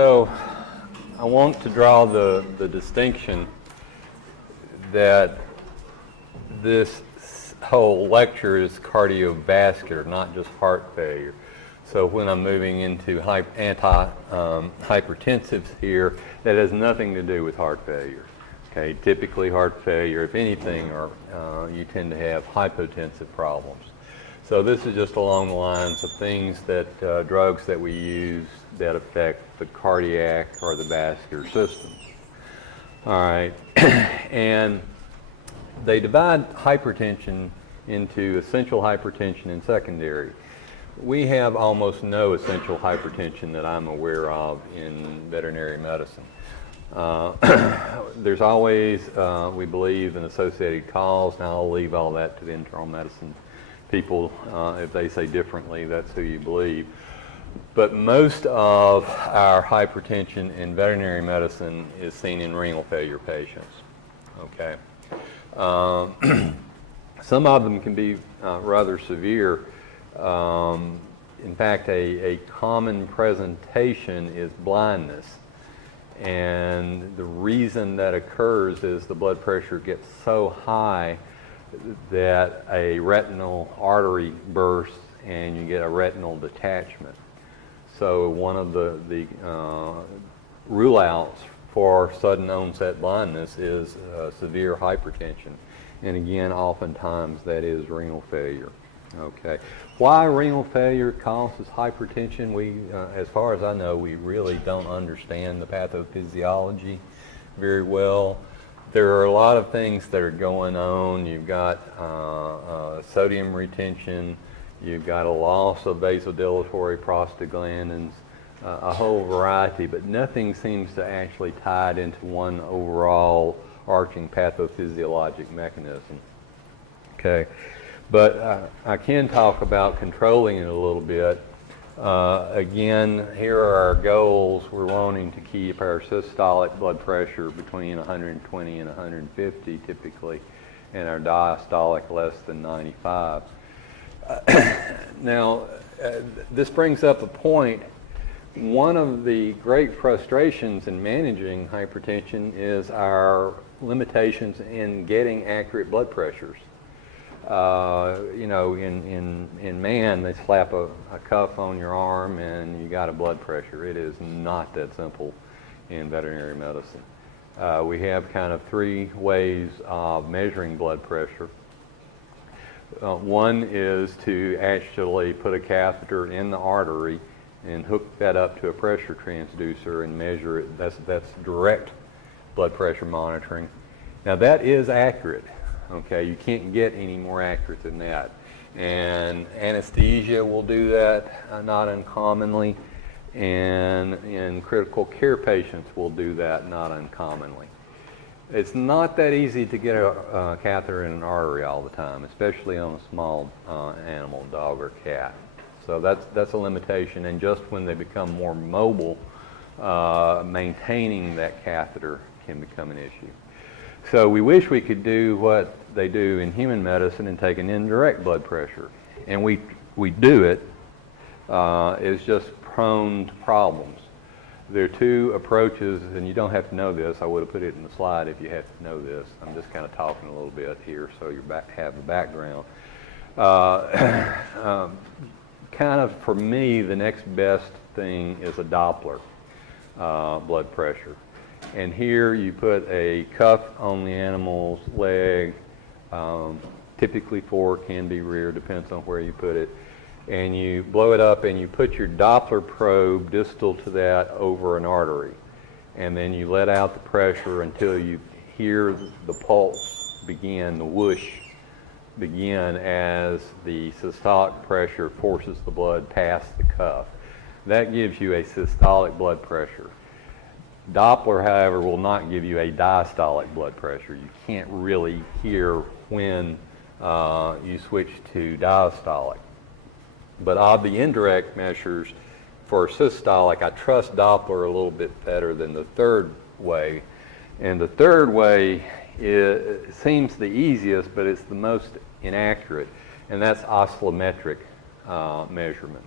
So I want to draw the distinction that this whole lecture is cardiovascular, not just heart failure. So when I'm moving into antihypertensives here, that has nothing to do with heart failure. Okay, typically heart failure, if anything, you tend to have hypotensive problems. So this is just along the lines of things that drugs that we use that affect the cardiac or the vascular systems. All right, and they divide hypertension into essential hypertension and secondary. We have almost no essential hypertension that I'm aware of in veterinary medicine. There's always, we believe, an associated cause. Now I'll leave all that to the internal medicine people. If they say differently, that's who you believe. But most of our hypertension in veterinary medicine is seen in renal failure patients. Okay. Some of them can be rather severe. In fact, a common presentation is blindness. And the reason that occurs is the blood pressure gets so high that a retinal artery bursts and you get a retinal detachment. So one of the rule outs for sudden onset blindness is severe hypertension. And again, oftentimes that is renal failure. Okay. Why renal failure causes hypertension? We, as far as I know, we really don't understand the pathophysiology very well. There are a lot of things that are going on. You've got sodium retention, you've got a loss of vasodilatory prostaglandins, a whole variety, but nothing seems to actually tie it into one overall arching pathophysiologic mechanism. Okay. But I can talk about controlling it a little bit. Again, here are our goals. We're wanting to keep our systolic blood pressure between 120 and 150 typically, and our diastolic less than 95. Now, this brings up a point. One of the great frustrations in managing hypertension is our limitations in getting accurate blood pressures. You know, in man, they slap a cuff on your arm and you got a blood pressure. It is not that simple in veterinary medicine. We have kind of three ways of measuring blood pressure. One is to actually put a catheter in the artery and hook that up to a pressure transducer and measure it. That's direct blood pressure monitoring. Now that is accurate. Okay, you can't get any more accurate than that. And anesthesia will do that not uncommonly, and critical care patients will do that not uncommonly. It's not that easy to get a catheter in an artery all the time, especially on a small animal, dog or cat. So that's a limitation, and just when they become more mobile, maintaining that catheter can become an issue. So we wish we could do what they do in human medicine and take an indirect blood pressure. And we do it, it's just prone to problems. There are two approaches, and you don't have to know this. I would have put it in the slide if you had to know this. I'm just kind of talking a little bit here so you have the background. Kind of for me, the next best thing is a Doppler blood pressure. And here you put a cuff on the animal's leg, typically 4, can be rear, depends on where you put it, and you blow it up and you put your Doppler probe distal to that over an artery. And then you let out the pressure until you hear the pulse begin, the whoosh begin as the systolic pressure forces the blood past the cuff. That gives you a systolic blood pressure. Doppler, however, will not give you a diastolic blood pressure. You can't really hear when you switch to diastolic. But of the indirect measures for systolic, I trust Doppler a little bit better than the third way. And the third way seems the easiest, but it's the most inaccurate, and that's oscillometric measurement.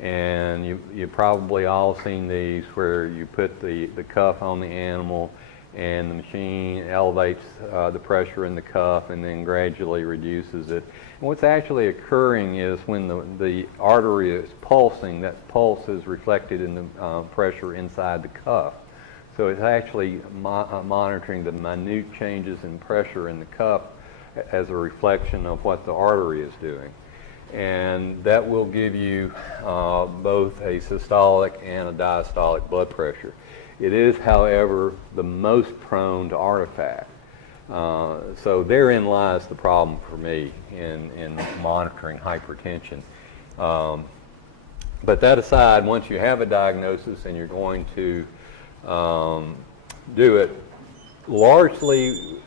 And you've probably all seen these where you put the cuff on the animal and the machine elevates the pressure in the cuff and then gradually reduces it. And what's actually occurring is when the artery is pulsing, that pulse is reflected in the pressure inside the cuff. So it's actually monitoring the minute changes in pressure in the cuff as a reflection of what the artery is doing. And that will give you both a systolic and a diastolic blood pressure. It is, however, the most prone to artifact. So therein lies the problem for me in monitoring hypertension. But that aside, once you have a diagnosis and you're going to do it, largely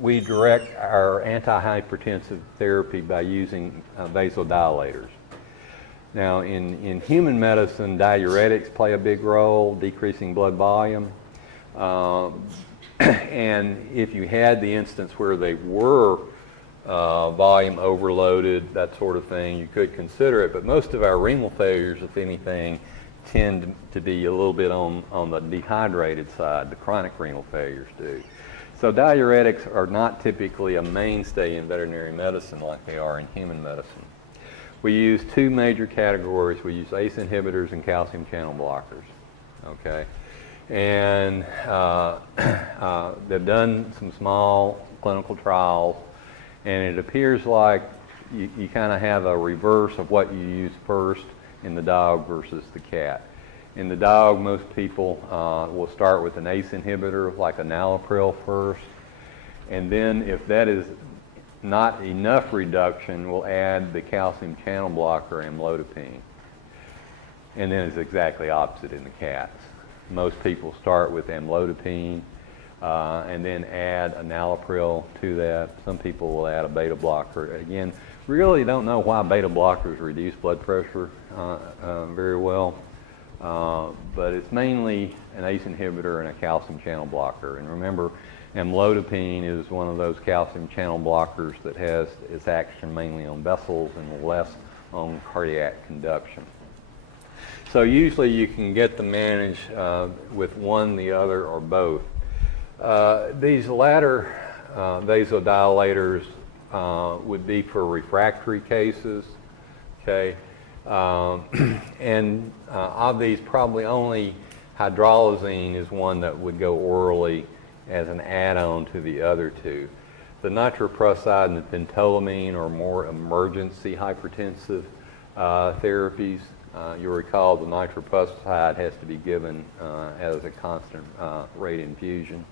we direct our antihypertensive therapy by using vasodilators. Now, in human medicine, diuretics play a big role, decreasing blood volume. And if you had the instance where they were volume overloaded, that sort of thing, you could consider it. But most of our renal failures, if anything, tend to be a little bit on the dehydrated side. The chronic renal failures do. So diuretics are not typically a mainstay in veterinary medicine like they are in human medicine. We use two major categories. We use ACE inhibitors and calcium channel blockers. Okay, and they've done some small clinical trials, and it appears like you kind of have a reverse of what you use first in the dog versus the cat. In the dog, most people will start with an ACE inhibitor like enalapril first, and then if that is not enough reduction, we'll add the calcium channel blocker amlodipine. And then it's exactly opposite in the cats. Most people start with amlodipine and then add enalapril to that. Some people will add a beta blocker. Again, really don't know why beta blockers reduce blood pressure very well. But it's mainly an ACE inhibitor and a calcium channel blocker. And remember, amlodipine is one of those calcium channel blockers that has its action mainly on vessels and less on cardiac conduction. So usually you can get them managed with one, the other, or both. These latter vasodilators would be for refractory cases, okay? And of these, probably only hydralazine is one that would go orally as an add-on to the other two. The nitroprusside and the pentolamine are more emergency hypertensive therapies. You'll recall the nitroprusside has to be given as a constant rate infusion.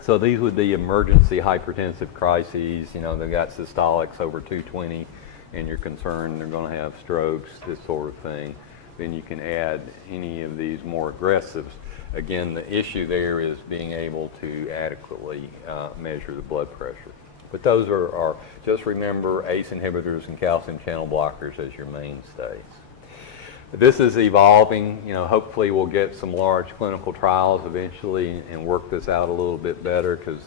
So these would be emergency hypertensive crises. You know, they've got systolics over 220 and you're concerned they're going to have strokes, this sort of thing. Then you can add any of these more aggressives. Again, the issue there is being able to adequately measure the blood pressure. But those are just remember ACE inhibitors and calcium channel blockers as your mainstays. This is evolving. You know, hopefully we'll get some large clinical trials eventually and work this out a little bit better, because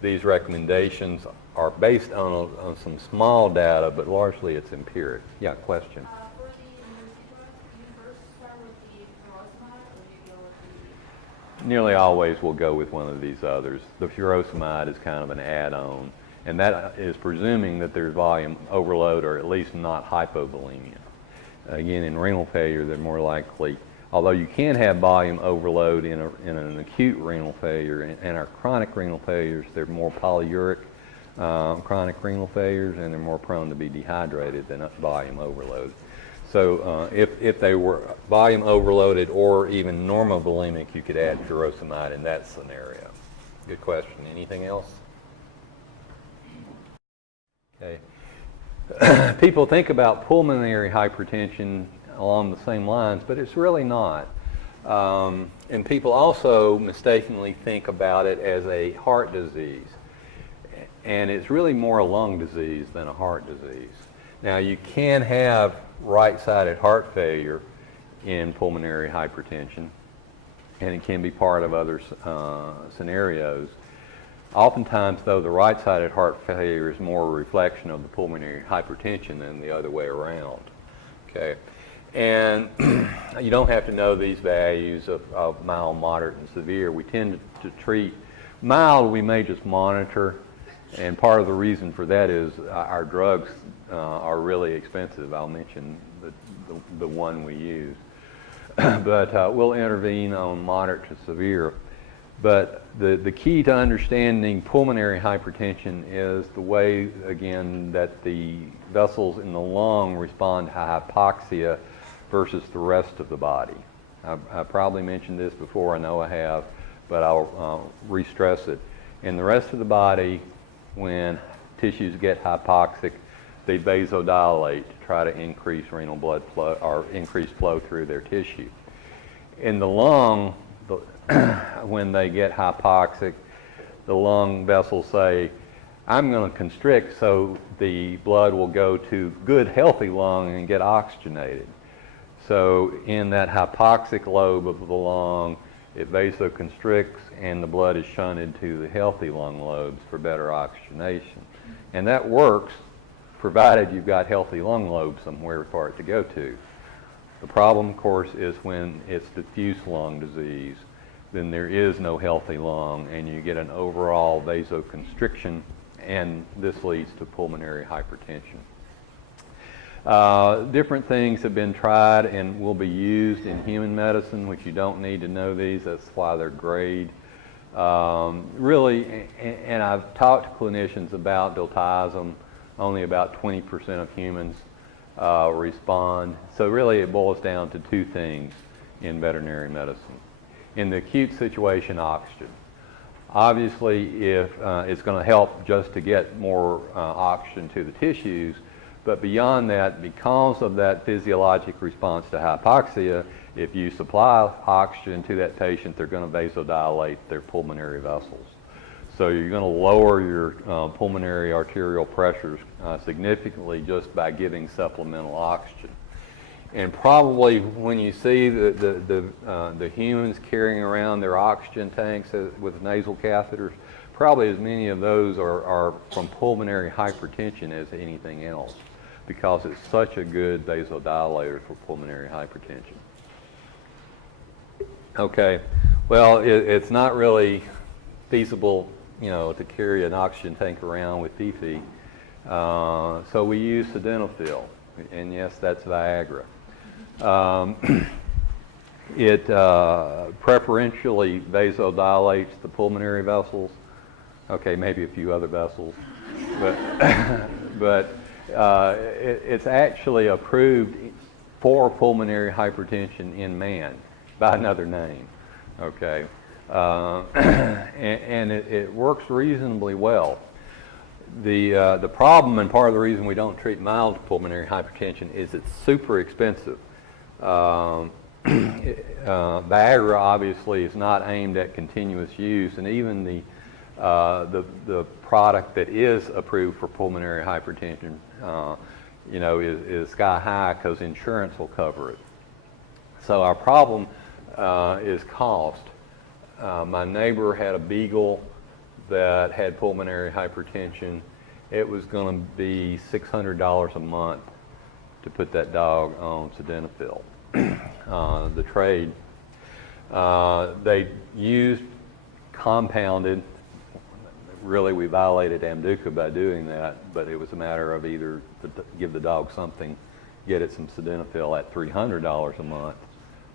these recommendations are based on some small data, but largely it's empiric. Yeah, question? For the emergency drugs, do you first start with the furosemide, or do you go with the... Nearly always we'll go with one of these others. The furosemide is kind of an add-on, and that is presuming that there's volume overload or at least not hypovolemia. Again, in renal failure, they're more likely, although you can have volume overload in an acute renal failure, and our chronic renal failures, they're more polyuric chronic renal failures, and they're more prone to be dehydrated than volume overload. So if they were volume overloaded or even normovolemic, you could add furosemide in that scenario. Good question. Anything else? Okay. People think about pulmonary hypertension along the same lines, but it's really not. And people also mistakenly think about it as a heart disease. And it's really more a lung disease than a heart disease. Now, you can have right-sided heart failure in pulmonary hypertension, and it can be part of other scenarios. Oftentimes, though, the right-sided heart failure is more a reflection of the pulmonary hypertension than the other way around. Okay, and you don't have to know these values of mild, moderate, and severe. We tend to treat mild, we may just monitor, and part of the reason for that is our drugs are really expensive. I'll mention the one we use. But we'll intervene on moderate to severe. But the key to understanding pulmonary hypertension is the way, again, that the vessels in the lung respond to hypoxia versus the rest of the body. I probably mentioned this before, I know I have, but I'll re-stress it. In the rest of the body, when tissues get hypoxic, they vasodilate to try to increase renal blood flow or increase flow through their tissue. In the lung, when they get hypoxic, the lung vessels say, I'm going to constrict so the blood will go to good healthy lung and get oxygenated. So in that hypoxic lobe of the lung, it vasoconstricts and the blood is shunted to the healthy lung lobes for better oxygenation. And that works provided you've got healthy lung lobes somewhere for it to go to. The problem, of course, is when it's diffuse lung disease, then there is no healthy lung and you get an overall vasoconstriction, and this leads to pulmonary hypertension. Different things have been tried and will be used in human medicine, which you don't need to know these, that's why they're grade. Really, and I've talked to clinicians about diltiazem, only about 20% of humans respond. So really it boils down to two things in veterinary medicine. In the acute situation, oxygen. Obviously, if it's going to help just to get more oxygen to the tissues, but beyond that, because of that physiologic response to hypoxia, if you supply oxygen to that patient, they're going to vasodilate their pulmonary vessels. So you're going to lower your pulmonary arterial pressures significantly just by giving supplemental oxygen. And probably when you see the humans carrying around their oxygen tanks with nasal catheters, probably as many of those are from pulmonary hypertension as anything else, because it's such a good vasodilator for pulmonary hypertension. Okay, well, it's not really feasible, to carry an oxygen tank around with Fifi. So we use sildenafil, and yes, that's Viagra. It preferentially vasodilates the pulmonary vessels. Okay, maybe a few other vessels, but it's actually approved for pulmonary hypertension in man by another name. Okay, and it works reasonably well. The problem, and part of the reason we don't treat mild pulmonary hypertension, is it's super expensive. Viagra obviously is not aimed at continuous use, and even the product that is approved for pulmonary hypertension, is sky high because insurance will cover it. So our problem is cost. My neighbor had a beagle that had pulmonary hypertension. It was going to be $600 a month to put that dog on sildenafil. The trade, they used compounded. Really, we violated Amduca by doing that, but it was a matter of either give the dog something, get it some sildenafil at $300 a month,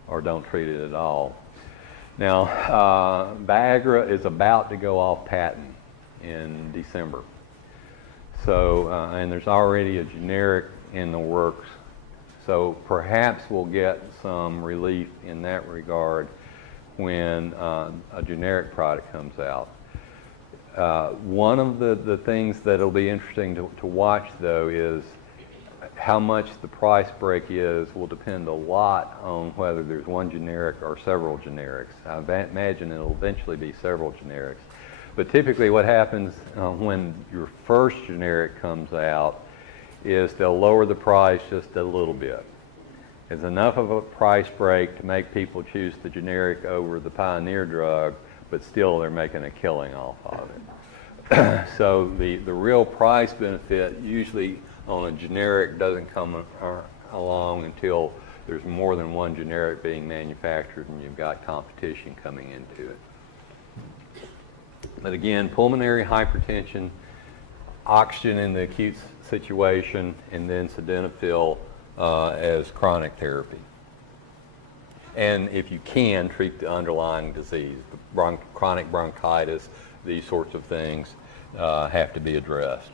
or don't treat it at all. Now, Viagra is about to go off patent in December. So, and there's already a generic in the works. So perhaps we'll get some relief in that regard when a generic product comes out. One of the things that'll be interesting to watch, though, is how much the price break will depend a lot on whether there's one generic or several generics. I imagine it'll eventually be several generics. But typically what happens when your first generic comes out is they'll lower the price just a little bit. It's enough of a price break to make people choose the generic over the pioneer drug, but still they're making a killing off of it. So the real price benefit usually on a generic doesn't come along until there's more than one generic being manufactured and you've got competition coming into it. But again, pulmonary hypertension, oxygen in the acute situation, and then sildenafil as chronic therapy. And if you can, treat the underlying disease. Chronic bronchitis, these sorts of things have to be addressed.